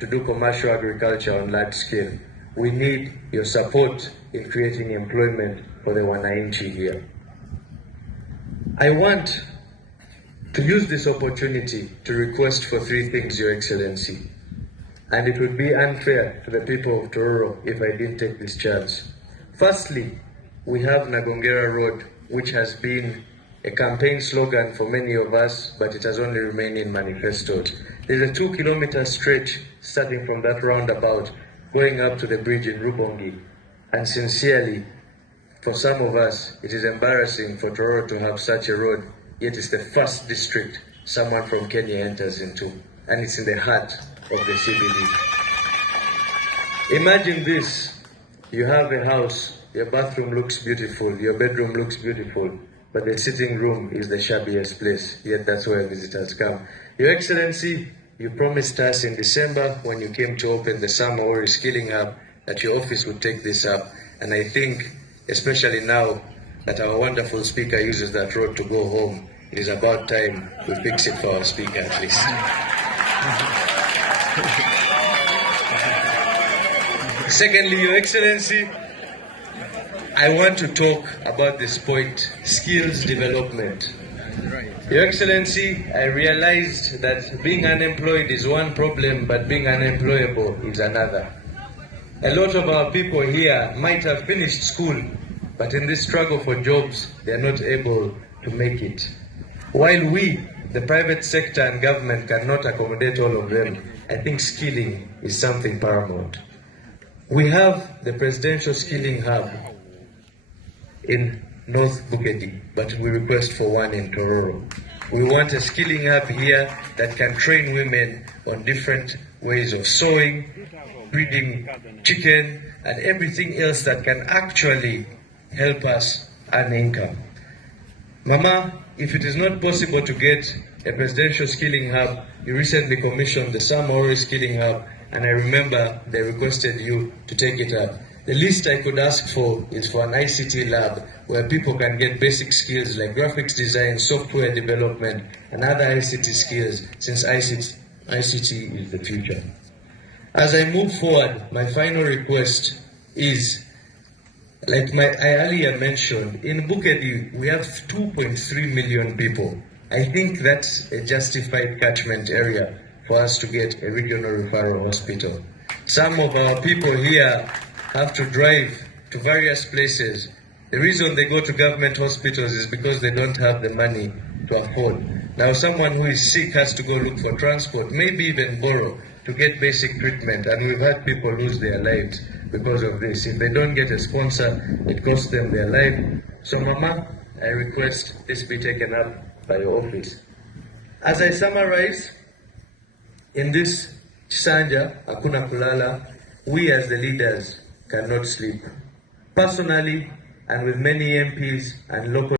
to do commercial agriculture on large scale. We need your support in creating employment for the wananchi here. I want to use this opportunity to request for three things, Your Excellency. And it would be unfair to the people of Tororo if I didn't take this chance. Firstly, we have Nagongera Road, which has been a campaign slogan for many of us, but it has only remained in manifestos. There's a 2-kilometer stretch starting from that roundabout, going up to the bridge in Rubongi. And sincerely, for some of us, it is embarrassing for Tororo to have such a road, yet it's the first district someone from Kenya enters into, and it's in the heart of the CBD. Imagine this: you have a house, your bathroom looks beautiful, your bedroom looks beautiful, but the sitting room is the shabbiest place, yet that's where visitors come. Your Excellency, you promised us in December when you came to open the Samaori Skilling Hub that your office would take this up, and I think, especially now that our wonderful speaker uses that road to go home, it is about time we fix it for our speaker at least. Secondly, Your Excellency, I want to talk about this point, skills development. Your Excellency, I realized that being unemployed is one problem, but being unemployable is another. A lot of our people here might have finished school, but in this struggle for jobs, they are not able to make it. While we, the private sector and government, cannot accommodate all of them, I think skilling is something paramount. We have the Presidential Skilling Hub in North Bukedi, but we request for one in Tororo. We want a skilling hub here that can train women on different ways of sewing, breeding chicken, and everything else that can actually help us earn income. Mama, if it is not possible to get a Presidential Skilling Hub, you recently commissioned the Samaori Skilling Hub, and I remember they requested you to take it up. The least I could ask for is for an ICT lab where people can get basic skills like graphics design, software development, and other ICT skills, since ICT is the future. As I move forward, my final request is, like I earlier mentioned, in Bukedi we have 2.3 million people. I think that's a justified catchment area for us to get a regional referral hospital. Some of our people here have to drive to various places. The reason they go to government hospitals is because they don't have the money to afford. Now someone who is sick has to go look for transport, maybe even borrow, to get basic treatment, and we've had people lose their lives because of this. If they don't get a sponsor, it costs them their life. So Mama, I request this be taken up by your office. As I summarize, in this Chisanja, Hakuna Kulala, we as the leaders cannot sleep. Personally, and with many MPs and local